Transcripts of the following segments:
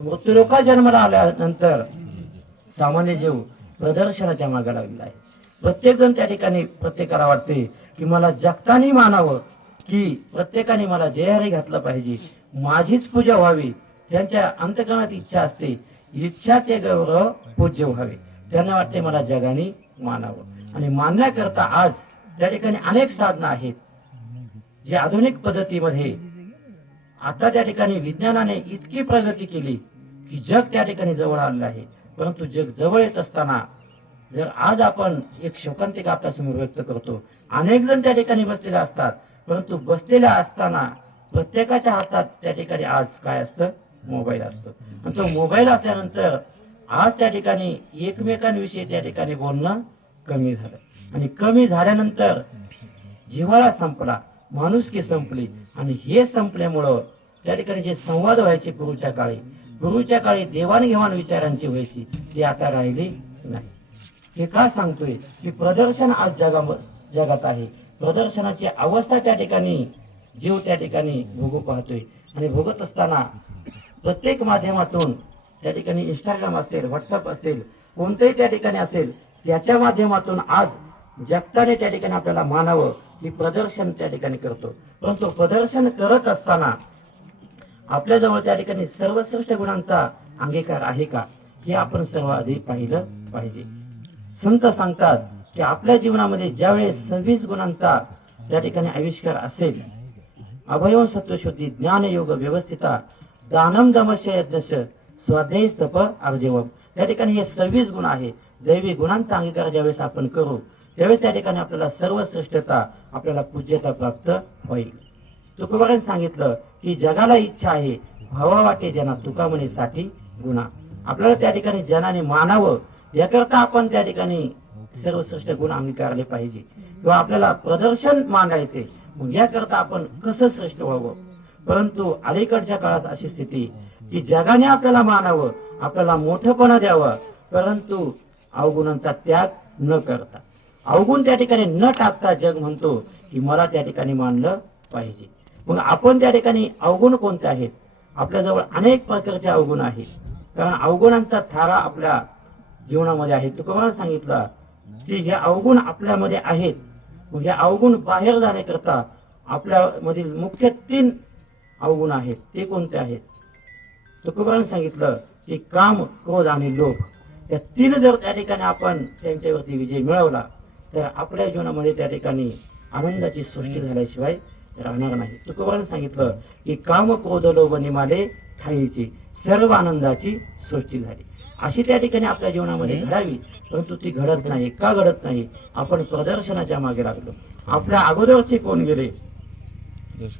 मृत्यूलोका जन्माला आल्यानंतर सामान्य जीव प्रदर्शनाच्या मागे लागलेला आहे. प्रत्येक जण त्या ठिकाणी प्रत्येकाला वाटते की मला जगतानी मानावं की प्रत्येकाने मला जयहारी घातलं पाहिजे. माझीच पूजा व्हावी त्यांच्या अंतकरणात इच्छा असते इच्छा ते गौरव पूज्य व्हावे. त्यांना वाटते मला जगाने मानावं. आणि मानण्याकरता आज त्या ठिकाणी अनेक साधनं आहेत. जे आधुनिक पद्धतीमध्ये आता त्या ठिकाणी विज्ञानाने इतकी प्रगती केली की जग त्या ठिकाणी जवळ आलेलं आहे. परंतु जग जवळ येत असताना जर आज आपण एक शोकांतिका आपल्यासमोर व्यक्त करतो अनेक जण त्या ठिकाणी बसलेले असतात परंतु बसलेल्या असताना प्रत्येकाच्या हातात त्या ठिकाणी आज काय असतं? मोबाईल असतो. आणि तो मोबाईल असल्यानंतर आज त्या ठिकाणी एकमेकांविषयी त्या ठिकाणी बोलणं कमी झालं. आणि कमी झाल्यानंतर जिव्हाळा संपला माणुसकी संपली आणि हे संपल्यामुळं त्या ठिकाणी जे संवाद व्हायचे पूर्वीच्या काळी पूर्वीच्या काळी देवाणघेवाण विचारांची व्हायची ती आता राहिली नाही. हे का सांगतोय? की प्रदर्शन आज जगा जगात आहे. प्रदर्शनाची अवस्था त्या ठिकाणी जीव त्या ठिकाणी भोगू पाहतोय. आणि भोगत असताना प्रत्येक माध्यमातून त्या ठिकाणी इंस्टाग्राम असेल व्हॉट्सअप असेल कोणतंही त्या ठिकाणी असेल त्याच्या माध्यमातून आज जगताने त्या ठिकाणी आपल्याला मानावं ही प्रदर्शन त्या ठिकाणी करतो. परंतु प्रदर्शन करत असताना आपल्याजवळ त्या ठिकाणी सर्वश्रेष्ठ गुणांचा अंगीकार आहे का हे आपण सर्व आधी पाहिलं पाहिजे. संत सांगतात की आपल्या जीवनामध्ये ज्यावेळेस सव्वीस गुणांचा त्या ठिकाणी आविष्कार असेल अभयव सत्वशुद्धी ज्ञान योग व्यवस्थिता दानम दमशय यज्ञश स्वाध्यायी तप अर्जवम. त्या ठिकाणी हे सव्वीस गुण आहे. दैवी गुणांचा अंगीकार ज्यावेळेस आपण करू त्यावेळेस त्या ठिकाणी आपल्याला सर्वश्रेष्ठता आपल्याला पूज्यता प्राप्त होईल. तुकोबाने सांगितलं की जगाला इच्छा आहे भावा वाटे जना तुका म्हणे साठी गुणा. आपल्याला त्या ठिकाणी जनाने मानावं याकरता आपण त्या ठिकाणी सर्वश्रेष्ठ गुण अंगीकारले पाहिजे. किंवा आपल्याला प्रदर्शन मागायचे मग याकरता आपण कसं श्रेष्ठ व्हावं? परंतु अलीकडच्या काळात अशी स्थिती की जगाने आपल्याला मानावं आपल्याला मोठेपणा द्यावं परंतु अवगुणांचा त्याग न करता. अवगुण त्या ठिकाणी न टाकता जग म्हणतो की मला त्या ठिकाणी मानलं पाहिजे. मग आपण त्या ठिकाणी अवगुण कोणते आहेत? आपल्याजवळ अनेक प्रकारचे अवगुण आहेत. कारण अवगुणांचा थारा आपल्या जीवनामध्ये आहे. तुकोबाला सांगितलं की हे अवगुण आपल्यामध्ये आहेत? मग हे अवगुण बाहेर जाण्याकरता आपल्या मधील मुख्य तीन अवगुण आहेत. ते कोणते आहेत? तुकोबाने सांगितलं की काम क्रोध आणि लोभ? या तीन जर त्या ठिकाणी आपण त्यांच्यावरती विजय मिळवला तर आपल्या जीवनामध्ये त्या ठिकाणी आनंदाची सृष्टी झाल्याशिवाय राहणार नाही. तुकोबाने सांगितलं की काम क्रोध लोभ निमाले ठाईची सर्व आनंदाची सृष्टी झाली. अशी त्या ठिकाणी आपल्या जीवनामध्ये घडावी परंतु ती घडत नाही. का घडत नाही? आपण प्रदर्शनाच्या मागे लागलो. आपल्या अगोदरचे कोण गेले?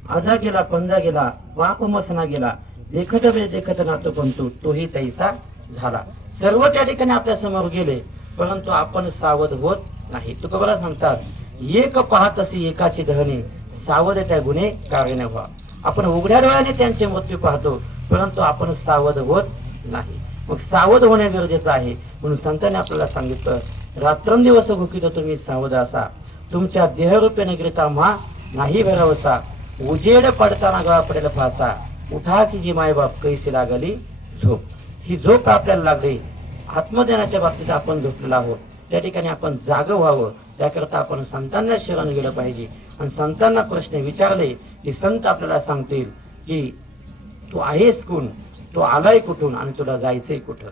आजा गेला पंजा गेला बाप मसना गेला देखत बे देखत नातो पंतू तोही तैसा झाला. सर्व त्या ठिकाणी आपल्यासमोर गेले परंतु आपण सावध होत नाही. तुकोबाला सांगतात एक पाहत असे एकाची दहने सावध त्या गुन्हे कार्य व्हा. आपण उघड्या डोळ्याने त्यांचे मृत्यू पाहतो परंतु आपण सावध होत नाही. मग सावध होणे गरजेचं आहे. म्हणून संतांनी आपल्याला सांगितलं रात्रंदिवस भुकीत तुम्ही सावध असा. तुमच्या देहरूपे नगरीचा म्हा नाही भरावसा. उजेड पडताना गळा पडेल फासा. उठा की जी मायबाप कैसी लागली झोप. ही झोप आपल्याला लागली. आत्मज्ञानाच्या बाबतीत आपण झोपलेलो आहोत. त्या ठिकाणी आपण जाग व्हावं. त्याकरता आपण संतांना शरण गेलं पाहिजे. आणि संतांना प्रश्न विचारले की संत आपल्याला सांगतील की तू आहेस कोण? तू आलाय कुठून आणि तुला जायचंय कुठं?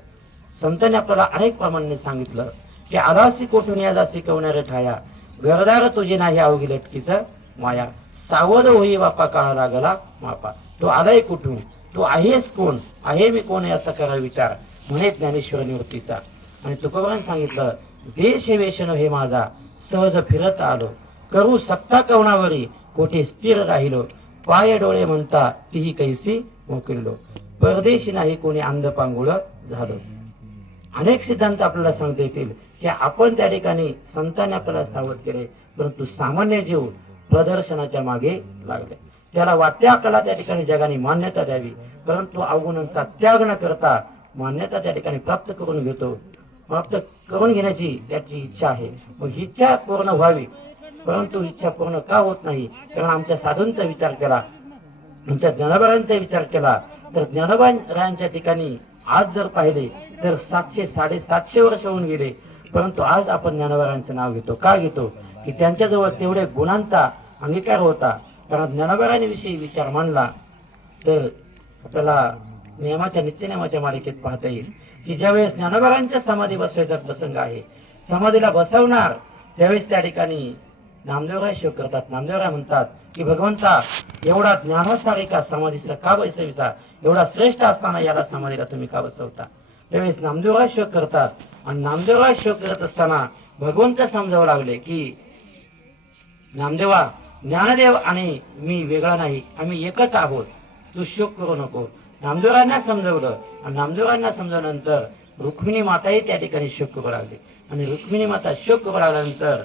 संतांनी आपल्याला अनेक प्रमाणे सांगितलं की आलासी कोठून या जासी ठाया? घरदार तुझी नाही अवघी लटकीचं माया. सावध होई बापा काळा लागला मापा. तो आलाय कुठून? तू आहेस कोण? आहे मी कोण याचा करा विचार? म्हणे ज्ञानेश्वर निवृत्तीचा. आणि तुकोबाने सांगितलं देश वेशन हे माझा. सहज फिरत आलो. करू सत्ता कवणावरी? कोठे स्थिर राहिलो? पाय डोळे म्हणता तीही कैसी मोकिलो परदेशी नाही कोणी अंध पांगुळ झालो. अनेक सिद्धांत आपल्याला सांगता येतील की आपण त्या ठिकाणी संतांनी आपल्याला सावध केले परंतु सामान्य जीव प्रदर्शनाच्या मागे लागले. त्याला वाटते आपल्याला त्या ठिकाणी जगाने मान्यता द्यावी परंतु अवगुणांचा त्याग न करता मान्यता त्या ठिकाणी प्राप्त करून घेतो. प्राप्त करून घेण्याची त्याची इच्छा आहे. मग इच्छा पूर्ण व्हावी. परंतु इच्छा पूर्ण का होत नाही? कारण आमच्या साधूंचा विचार केला. आमच्या ज्ञानबरांचा विचार केला. तर ज्ञानोबा रायांच्या ठिकाणी आज जर पाहिले तर सातशे साडेसातशे वर्ष होऊन गेले. परंतु आज आपण ज्ञानोबारांचं नाव घेतो. का घेतो? की त्यांच्याजवळ तेवढ्या गुणांचा अंगीकार होता. कारण ज्ञानोबारांविषयी विचार मांडला तर आपल्याला नियमाच्या नित्यनियमाच्या मालिकेत पाहता येईल की ज्यावेळेस ज्ञानोबारांच्या समाधी बसवायचा प्रसंग आहे समाधीला बसवणार त्यावेळेस त्या ठिकाणी नामदेवराय शोक करतात. नामदेवराय म्हणतात की भगवंता एवढा ज्ञानासारे समाधीचा का बसविता? एवढा श्रेष्ठ असताना याला समाधीला तुम्ही का बसवता? त्यावेळेस नामदेवराय शोक करतात. आणि नामदेवराय शोक करत असताना भगवंत समजावं लागले की नामदेवा ज्ञानदेव आणि मी वेगळा नाही. आम्ही एकच आहोत. तू शोक करू नको. नामदेवरांना समजवलं. आणि नामदेवरांना समजवल्यानंतर रुक्मिणी माताही त्या ठिकाणी शोक करू लागली. आणि रुक्मिणी माता शोक करू लागल्यानंतर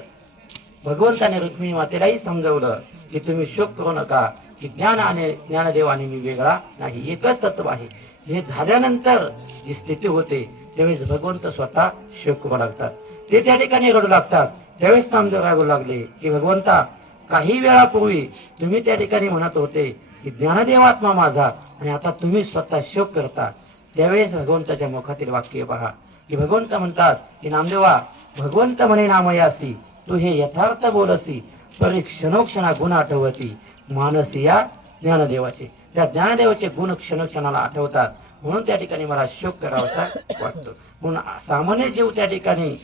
भगवंताने रुक्मिणी मातेलाही समजवलं की तुम्ही शोक करू नका की ज्ञान आणि ज्ञानदेवाने मी वेगळा नाही एकच तत्व आहे. हे झाल्यानंतर जी स्थिती होते त्यावेळेस भगवंत स्वतः शोक करू लागतात. ते त्या ठिकाणी रडू लागतात. त्यावेळेस नामदेव रागू लागले की भगवंता काही वेळापूर्वी तुम्ही त्या ठिकाणी म्हणत होते की ज्ञानदेवात्मा माझा आणि आता तुम्ही स्वतः शोक करता. त्यावेळेस भगवंताच्या मुखातील वाक्य पहा. की भगवंत म्हणतात की नामदेवा भगवंत म्हणे नामयासी तू हे यथार्थ बोलसी परी क्षणोक्षणा गुण आठवती. मानसी या ज्ञानदेवाचे. त्या ज्ञानदेवाचे गुण क्षणोक्षणाला आठवतात. म्हणून त्या ठिकाणी मला शोक करावासा वाटतो. म्हणून सामान्य जीव त्या ठिकाणी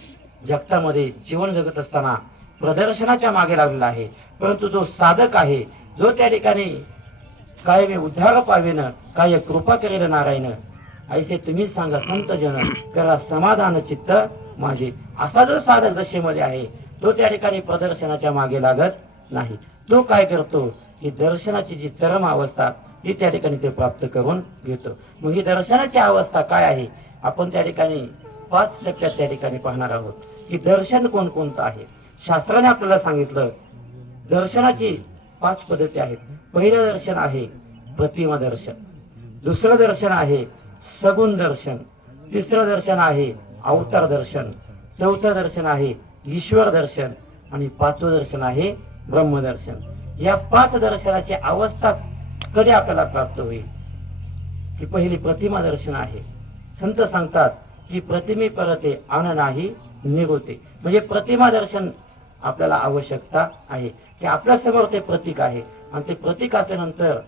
जगतामध्ये जीवन जगत असताना प्रदर्शनाच्या मागे लागलेला आहे. परंतु जो साधक आहे जो त्या ठिकाणी काय मी उद्धार पावेन काय कृपा करेल नारायण ऐसे तुम्ही सांगा संत जन करा समाधान चित्त माझे. असा जो साधक दशेमध्ये आहे तो त्या ठिकाणी प्रदर्शनाच्या मागे लागत नाही. तो काय करतो? ही दर्शनाची जी चरम अवस्था ती त्या ठिकाणी ते प्राप्त करून घेतो. मग ही दर्शनाची अवस्था काय आहे? आपण त्या ठिकाणी पाच टप्प्यात त्या ठिकाणी पाहणार आहोत की दर्शन कोणकोणतं आहे? शास्त्राने आपल्याला सांगितलं दर्शनाची पाच पद्धती आहेत. पहिलं दर्शन आहे प्रतिमा दर्शन. दुसरं दर्शन आहे सगुण दर्शन. तिसरं दर्शन आहे अवतार दर्शन. चौथं दर्शन आहे ईश्वर दर्शन आणि पाचवं दर्शन आहे ब्रह्मदर्शन. या पाच दर्शनाची अवस्था कधी आपल्याला प्राप्त होईल? की पहिली प्रतिमा दर्शन आहे. संत सांगतात की प्रतिमे परते आन नाही निघते म्हणजे प्रतिमा दर्शन आपल्याला आवश्यकता आहे. की आपल्यासमोर ते प्रतीक आहे. आणि ते प्रतीक असल्यानंतर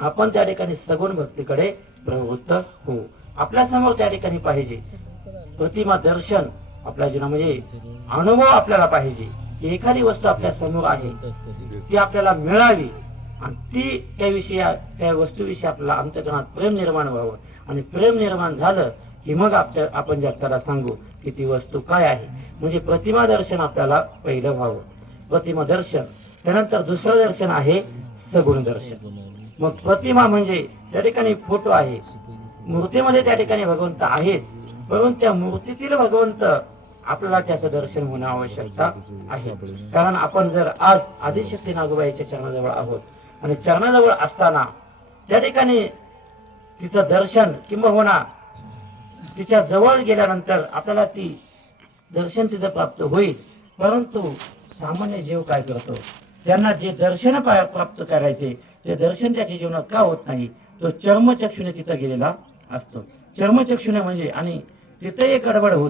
आपण त्या ठिकाणी सगुण भक्तीकडे प्रवृत्त होऊ. आपल्यासमोर त्या ठिकाणी पाहिजे. प्रतिमा दर्शन आपल्या जीवनामध्ये अनुभव आपल्याला पाहिजे. की एखादी वस्तू आपल्यासमोर आहे ती आपल्याला मिळावी आणि ती त्याविषयी त्या वस्तूविषयी आपल्याला अंतकरणात प्रेम निर्माण व्हावं. आणि प्रेम निर्माण झालं की मग आपल्या आपण जगताला सांगू की ती वस्तू काय आहे. म्हणजे प्रतिमा दर्शन आपल्याला पहिलं व्हावं. प्रतिमा दर्शन. त्यानंतर दुसरं दर्शन आहे सगुण दर्शन. मग प्रतिमा म्हणजे त्या ठिकाणी फोटो आहे. मूर्तीमध्ये त्या ठिकाणी भगवंत आहेच. म्हणून त्या मूर्तीतील भगवंत आपल्याला त्याचं दर्शन होणं आवश्यकता आहे. कारण आपण जर आज आदिशक्ती नागोबाईच्या चरणाजवळ आहोत आणि चरणाजवळ असताना त्या ठिकाणी तिचं दर्शन किंबहुना तिच्या जवळ गेल्यानंतर आपल्याला ती दर्शन तिचं प्राप्त होईल. परंतु सामान्य जीव काय करतो? त्यांना जे दर्शन प्राप्त करायचे ते दर्शन त्याच्या जीवनात का होत नाही? तो चर्मचक्षुने तिथं गेलेला असतो. चर्मचक्षुने म्हणजे आणि तिथेही एक गडबड होती.